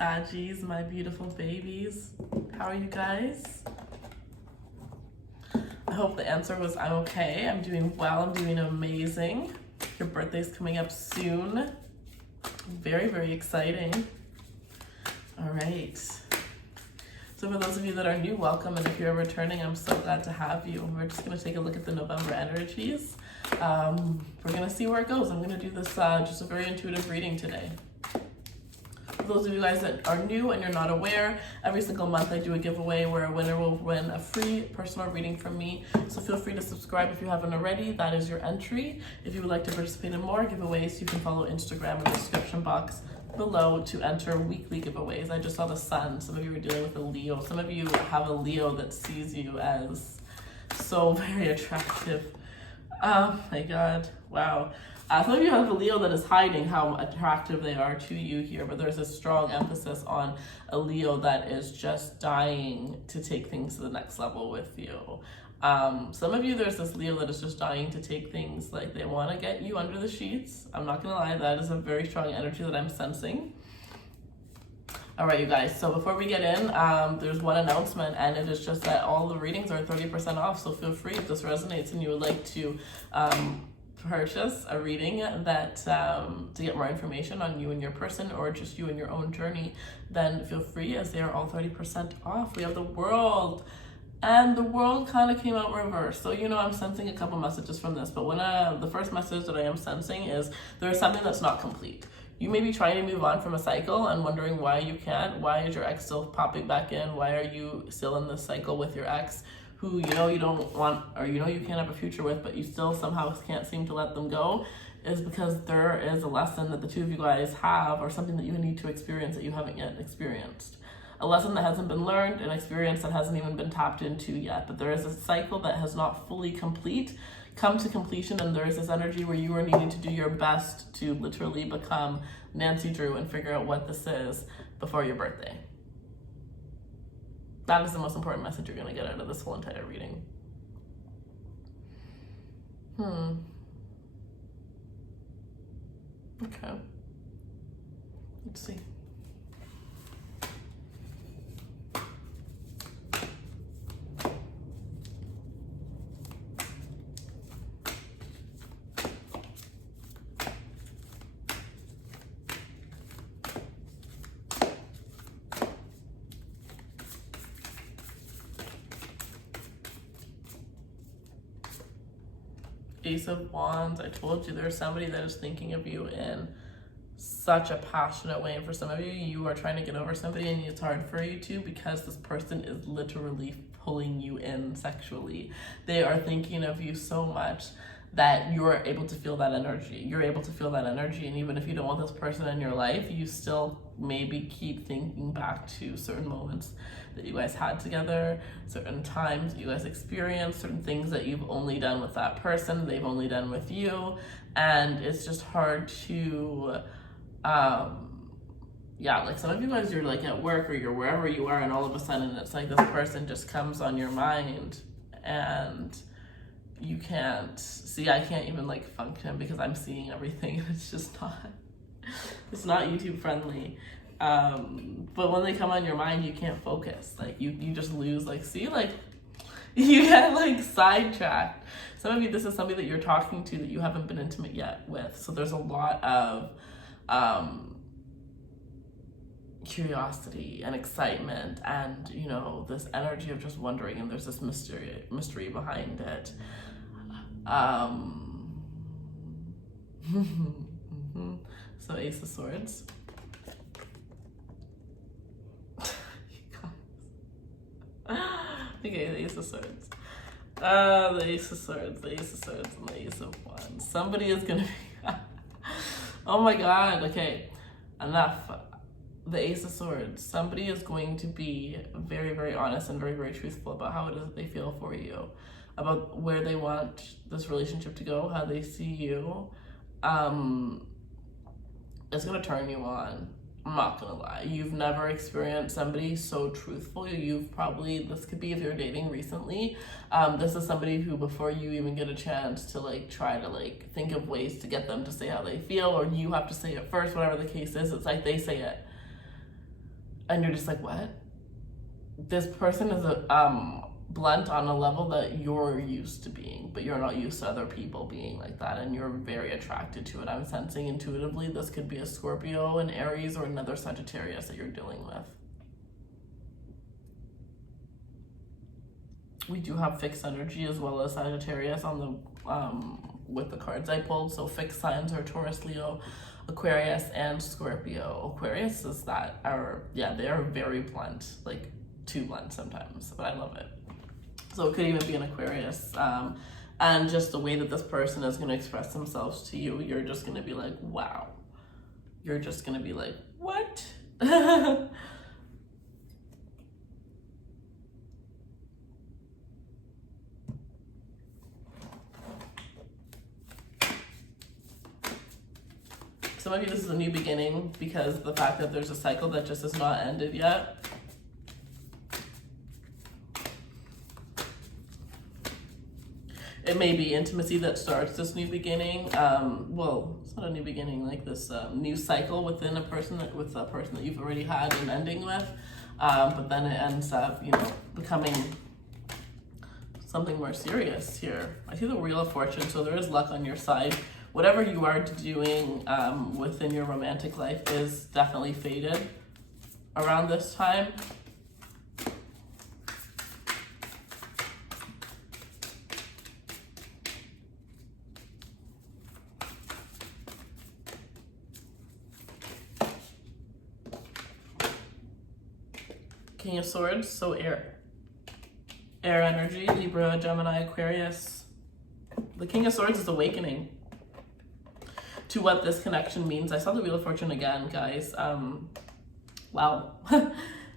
Saggies, my beautiful babies. How are you guys? I hope the answer was I'm okay. I'm doing well. I'm doing amazing. Your birthday's coming up soon. Very, very exciting. All right. So for those of you that are new, welcome. And if you're returning, I'm so glad to have you. We're just going to take a look at the November energies. We're going to see where it goes. I'm going to do this just a very intuitive reading today. For those of you guys that are new and you're not aware, every single month I do a giveaway where a winner will win a free personal reading from me. So feel free to subscribe if you haven't already. That is your entry. If you would like to participate in more giveaways, you can follow Instagram in the description box below to enter weekly giveaways. I just saw the sun. Some of you are dealing with a Leo. Some of you have a Leo that sees you as so very attractive. Oh my God. Wow. Some of you have a Leo that is hiding how attractive they are to you here, but there's a strong emphasis on a Leo that is just dying to take things to the next level with you. Some of you, there's this Leo that is just dying to take things, like they want to get you under the sheets. I'm not going to lie, that is a very strong energy that I'm sensing. All right, you guys, so before we get in, there's one announcement, and it is just that all the readings are 30% off, so feel free if this resonates and you would like to purchase a reading that to get more information on you and your person, or just you and your own journey, then feel free, as they are all 30% off. We have the World, and the World kind of came out reversed. So, I'm sensing a couple messages from this, but the first message that I am sensing is there is something that's not complete. You may be trying to move on from a cycle and wondering why you can't. Why is your ex still popping back in? Why are you still in this cycle with your ex who you don't want, or you can't have a future with, but you still somehow can't seem to let them go? Is because there is a lesson that the two of you guys have, or something that you need to experience that you haven't yet experienced. A lesson that hasn't been learned, an experience that hasn't even been tapped into yet. But there is a cycle that has not fully come to completion, and there is this energy where you are needing to do your best to literally become Nancy Drew and figure out what this is before your birthday. That is the most important message you're going to get out of this whole entire reading. Okay. Let's see. Ace of Wands. I told you there's somebody that is thinking of you in such a passionate way, and for some of you, you are trying to get over somebody and it's hard for you to, because this person is literally pulling you in sexually. They are thinking of you so much that you're able to feel that energy. You're able to feel that energy, and even if you don't want this person in your life, you still maybe keep thinking back to certain moments that you guys had together, certain times that you guys experienced, certain things that you've only done with that person, they've only done with you, and it's just hard to, like some of you guys, you're like at work or you're wherever you are, and all of a sudden it's like this person just comes on your mind, and you can't see. I can't even like function because I'm seeing everything. It's just it's not YouTube friendly. But when they come on your mind, you can't focus. Like you just lose, you get like sidetracked. Some of you, this is somebody that you're talking to that you haven't been intimate yet with. So there's a lot of curiosity and excitement, and this energy of just wondering, and there's this mystery behind it. So Ace of Swords. Okay, the Ace of Swords. The Ace of Swords, the Ace of Swords, and the Ace of Wands. Somebody is gonna be oh my God, okay, enough. The Ace of Swords. Somebody is going to be very, very honest and very, very truthful about how it is that they feel for you, about where they want this relationship to go, how they see you. It's gonna turn you on. I'm not gonna lie. You've never experienced somebody so truthful. This could be if you're dating recently. This is somebody who, before you even get a chance to try to think of ways to get them to say how they feel, or you have to say it first, whatever the case is, it's like they say it. and you're just like, what? This person is a blunt on a level that you're used to being, but you're not used to other people being like that, and you're very attracted to it. I'm sensing intuitively this could be a Scorpio, an Aries, or another Sagittarius that you're dealing with. We do have fixed energy as well as Sagittarius on the with the cards I pulled. So fixed signs are Taurus, Leo, Aquarius, and Scorpio. Aquarius is that they are very blunt, like too blunt sometimes, but I love it. So it could even be an Aquarius. And just the way that this person is going to express themselves to you, you're just going to be like, wow. You're just going to be like, what? Some of you, this is a new beginning because the fact that there's a cycle that just has not ended yet. It may be intimacy that starts this new beginning. Well, it's not a new beginning, like this new cycle within a person, with a person that you've already had an ending with. But then it ends up, becoming something more serious here. I see the Wheel of Fortune, so there is luck on your side. Whatever you are doing within your romantic life is definitely faded around this time. King of Swords, so air energy, Libra, Gemini, Aquarius. The King of Swords is awakening to what this connection means. I saw the Wheel of Fortune again, guys. Wow.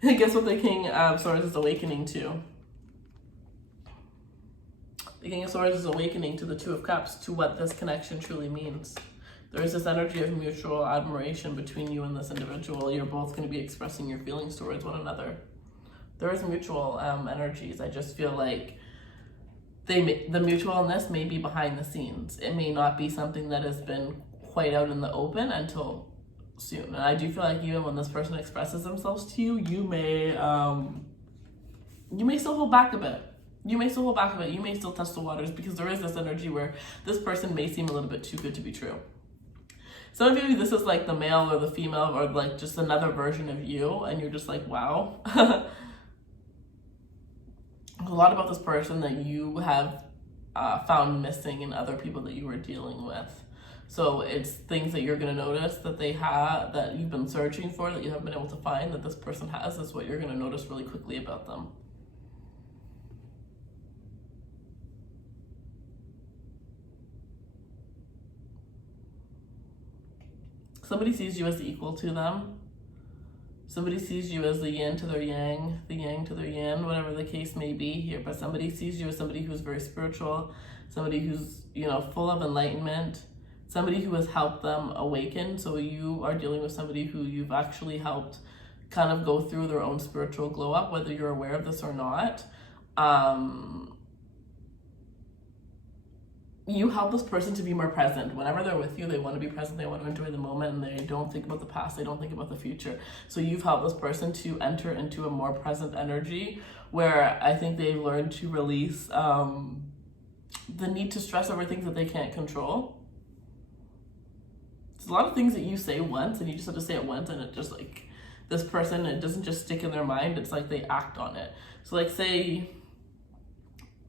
Guess what the King of Swords is awakening to? The King of Swords is awakening to the Two of Cups, to what this connection truly means. There is this energy of mutual admiration between you and this individual. You're both going to be expressing your feelings towards one another. There is mutual energies. I just feel like the mutualness may be behind the scenes. It may not be something that has been quite out in the open until soon. And I do feel like even when this person expresses themselves to you, you may still hold back a bit. You may still test the waters, because there is this energy where this person may seem a little bit too good to be true. Some of you, this is like the male or the female, or like just another version of you, and you're just like, wow. A lot about this person that you have found missing in other people that you were dealing with. So it's things that you're going to notice that they have, that you've been searching for, that you haven't been able to find, that this person has, is what you're going to notice really quickly about them. Somebody sees you as equal to them. Somebody sees you as the yin to their yang, the yang to their yin, whatever the case may be here. But somebody sees you as somebody who's very spiritual, somebody who's, full of enlightenment, somebody who has helped them awaken. So you are dealing with somebody who you've actually helped kind of go through their own spiritual glow up, whether you're aware of this or not. You help this person to be more present. Whenever they're with you, they want to be present, they want to enjoy the moment, and they don't think about the past, they don't think about the future. So you've helped this person to enter into a more present energy, where I think they've learned to release the need to stress over things that they can't control. There's a lot of things that you say once, and you just have to say it once, and it just like, this person, it doesn't just stick in their mind, it's like they act on it. So like, say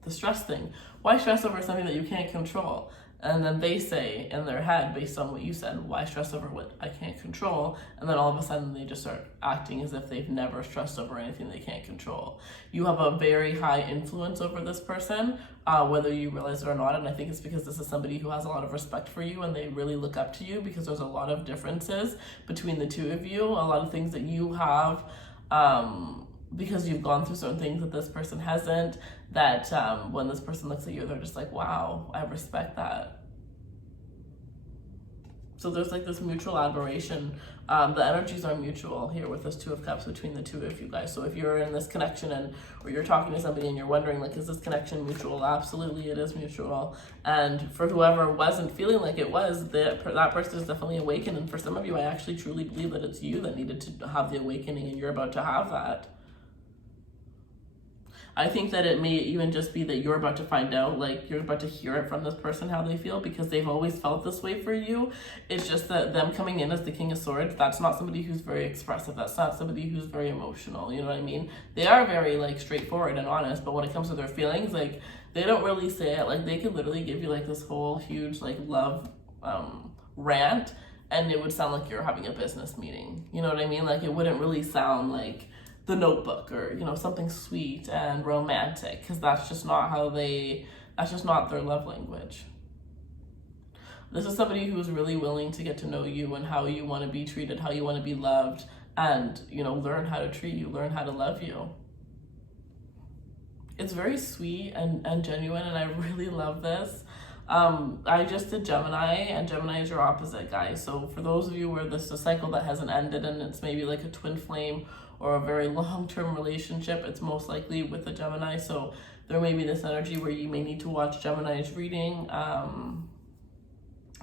the stress thing. Why stress over something that you can't control? And then they say in their head, based on what you said, why stress over what I can't control? And then all of a sudden they just start acting as if they've never stressed over anything they can't control. You have a very high influence over this person, whether you realize it or not. And I think it's because this is somebody who has a lot of respect for you, and they really look up to you, because there's a lot of differences between the two of you. A lot of things that you have, because you've gone through certain things that this person hasn't, that when this person looks at you, they're just like, wow, I respect that. So there's like this mutual admiration. The energies are mutual here with this Two of Cups between the two of you guys. So if you're in this connection or you're talking to somebody and you're wondering, like, is this connection mutual? Absolutely, it is mutual. And for whoever wasn't feeling like it was, that person is definitely awakened. And for some of you, I actually truly believe that it's you that needed to have the awakening, and you're about to have that. I think that it may even just be that you're about to find out, like you're about to hear it from this person, how they feel, because they've always felt this way for you. It's just that them coming in as the King of Swords, that's not somebody who's very expressive. That's not somebody who's very emotional. You know what I mean? They are very like straightforward and honest, but when it comes to their feelings, like they don't really say it. Like they could literally give you like this whole huge like love rant, and it would sound like you're having a business meeting. You know what I mean? Like it wouldn't really sound like The Notebook or, you know, something sweet and romantic, because that's just not that's just not their love language. This is somebody who's really willing to get to know you and how you want to be treated, how you want to be loved, and, you know, learn how to treat you, learn how to love you. It's very sweet and genuine, and I really love this. I just did Gemini, and Gemini is your opposite, guys. So for those of you where this is a cycle that hasn't ended and it's maybe like a twin flame or a very long-term relationship, it's most likely with a Gemini. So there may be this energy where you may need to watch Gemini's reading.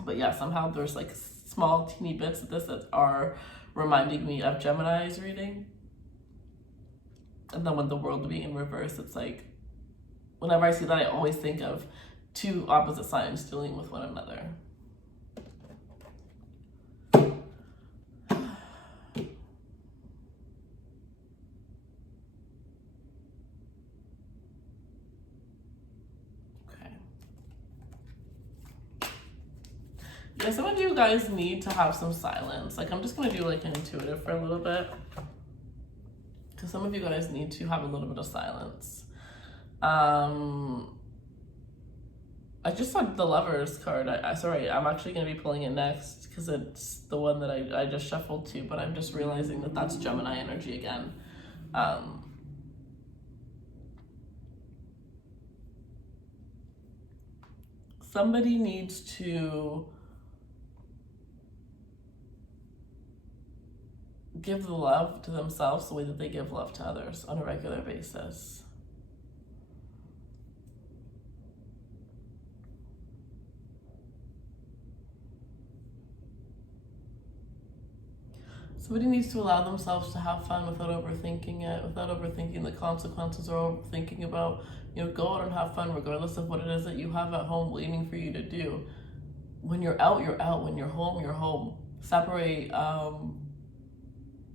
But yeah, somehow there's like small teeny bits of this that are reminding me of Gemini's reading. And then with the world being in reverse, it's like, whenever I see that, I always think of two opposite signs dealing with one another. Yeah, some of you guys need to have some silence. Like, I'm just going to do like an intuitive for a little bit, because some of you guys need to have a little bit of silence. I just saw the Lovers card. Sorry, I'm actually going to be pulling it next because it's the one that I just shuffled to, but I'm just realizing that that's Gemini energy again. Somebody needs to give the love to themselves the way that they give love to others on a regular basis. Somebody needs to allow themselves to have fun without overthinking it, without overthinking the consequences or overthinking about, you know, go out and have fun regardless of what it is that you have at home waiting for you to do. When you're out, you're out. When you're home, you're home. Separate.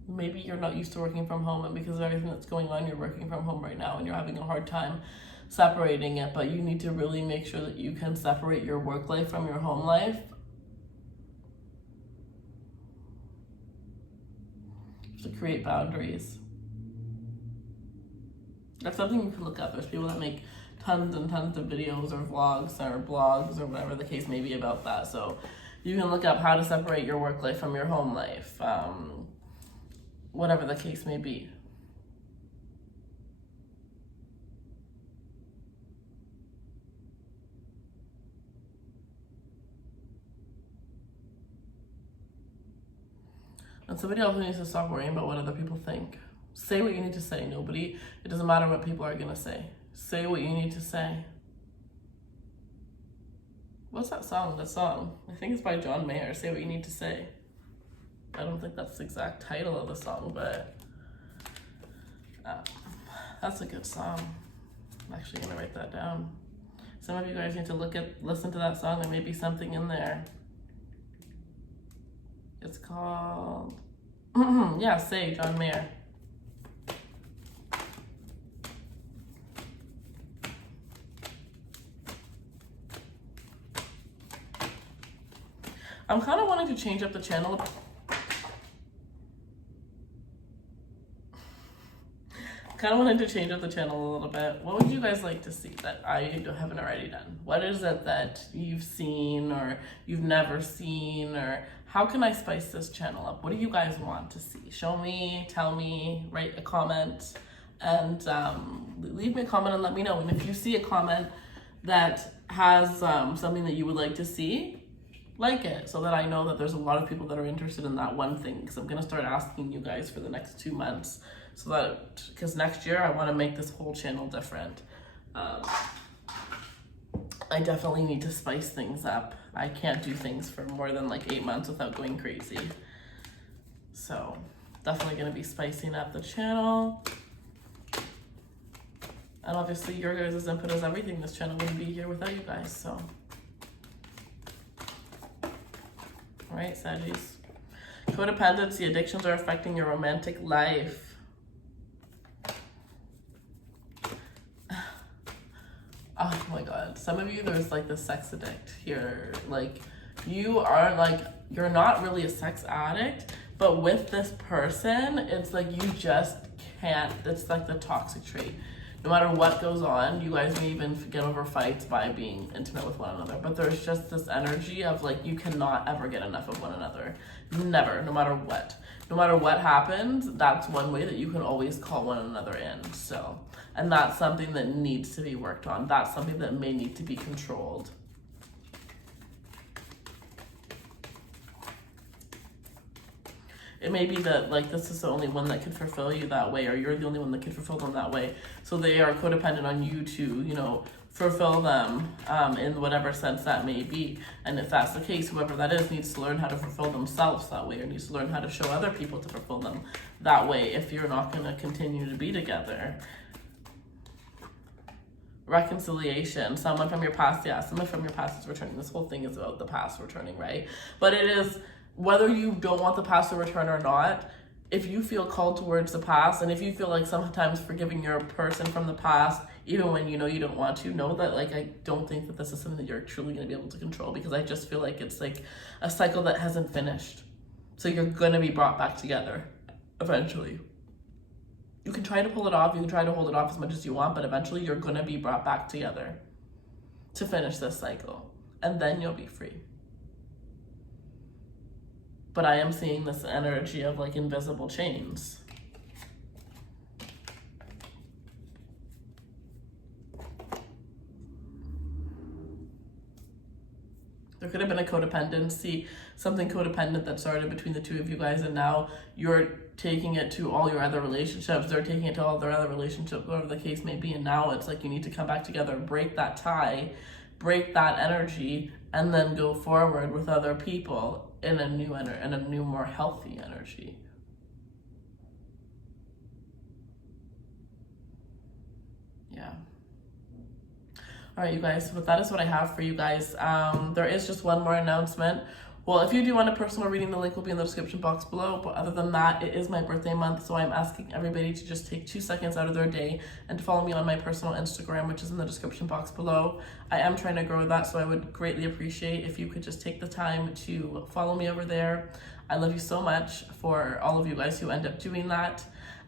Maybe you're not used to working from home, and because of everything that's going on, you're working from home right now and you're having a hard time separating it, but you need to really make sure that you can separate your work life from your home life. To create boundaries. That's something you can look up. There's people that make tons and tons of videos or vlogs or blogs or whatever the case may be about that. So you can look up how to separate your work life from your home life, whatever the case may be. And somebody else needs to stop worrying about what other people think. Say what you need to say. It doesn't matter what people are gonna say. Say what you need to say. What's that song? I think it's by John Mayer, Say What You Need to Say. I don't think that's the exact title of the song, but that's a good song. I'm actually gonna write that down. Some of you guys need to listen to that song. There may be something in there. It's called, yeah, Say, John Mayer. I'm kind of wanting to change up the channel. A little bit. What would you guys like to see that I haven't already done? What is it that you've seen or you've never seen, or how can I spice this channel up? What do you guys want to see? Show me, tell me, write a comment, and leave me a comment and let me know. And if you see a comment that has something that you would like to see, like it, so that I know that there's a lot of people that are interested in that one thing, because I'm going to start asking you guys for the next 2 months, so that, because next year I want to make this whole channel different. I definitely need to spice things up. I can't do things for more than like 8 months without going crazy. So definitely going to be spicing up the channel. And obviously your guys' input is everything. This channel wouldn't be here without you guys, so. All right, Saggies. Codependency, addictions are affecting your romantic life. Oh my God. Some of you, there's like the sex addict here. Like you are like, you're not really a sex addict, but with this person, it's like you just can't, it's like the toxic trait. No matter what goes on, you guys may even get over fights by being intimate with one another, but there's just this energy of like, you cannot ever get enough of one another. Never, no matter what. No matter what happens, that's one way that you can always call one another in, so. And that's something that needs to be worked on. That's something that may need to be controlled. It may be that like this is the only one that could fulfill you that way, or you're the only one that could fulfill them that way. So they are codependent on you to, you know, fulfill them in whatever sense that may be. And if that's the case, whoever that is needs to learn how to fulfill themselves that way, or needs to learn how to show other people to fulfill them that way if you're not going to continue to be together. Reconciliation, someone from your past, yeah, someone from your past is returning. This whole thing is about the past returning, right? But it is, whether you don't want the past to return or not, if you feel called towards the past, and if you feel like sometimes forgiving your person from the past, even when you know you don't want to, know that like I don't think that this is something that you're truly going to be able to control, because I just feel like it's like a cycle that hasn't finished. So you're going to be brought back together eventually. You can try to pull it off, you can try to hold it off as much as you want, but eventually you're going to be brought back together to finish this cycle, and then you'll be free. But I am seeing this energy of like invisible chains. There could have been a codependency, something codependent that started between the two of you guys, and now you're taking it to all your other relationships. They're taking it to all their other relationships, whatever the case may be. And now it's like you need to come back together, break that tie, break that energy, and then go forward with other people in a new, more healthy energy. Yeah. All right, you guys, but that is what I have for you guys. There is just one more announcement. Well, if you do want a personal reading, the link will be in the description box below. But other than that, it is my birthday month, so I'm asking everybody to just take 2 seconds out of their day and to follow me on my personal Instagram, which is in the description box below. I am trying to grow that, so I would greatly appreciate if you could just take the time to follow me over there. I love you so much for all of you guys who end up doing that.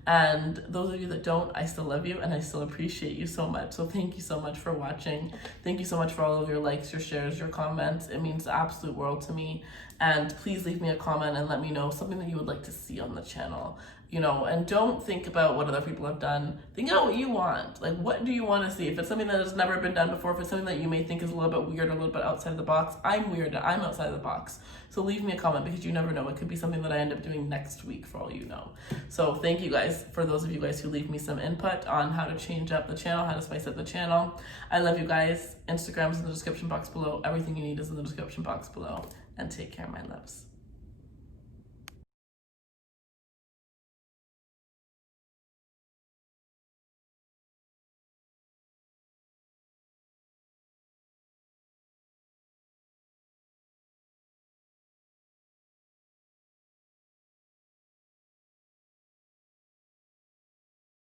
And those of you that don't, I still love you and I still appreciate you so much. So thank you so much for watching. Thank you so much for all of your likes, your shares, your comments. It means the absolute world to me. And please leave me a comment and let me know something that you would like to see on the channel. You know, and don't think about what other people have done. Think about what you want. Like, what do you want to see? If it's something that has never been done before, if it's something that you may think is a little bit weird or a little bit outside of the box, I'm weird. I'm outside of the box. So leave me a comment, because you never know. It could be something that I end up doing next week for all you know. So thank you guys, for those of you guys who leave me some input on how to change up the channel, how to spice up the channel. I love you guys. Instagram's in the description box below. Everything you need is in the description box below. And take care, my loves.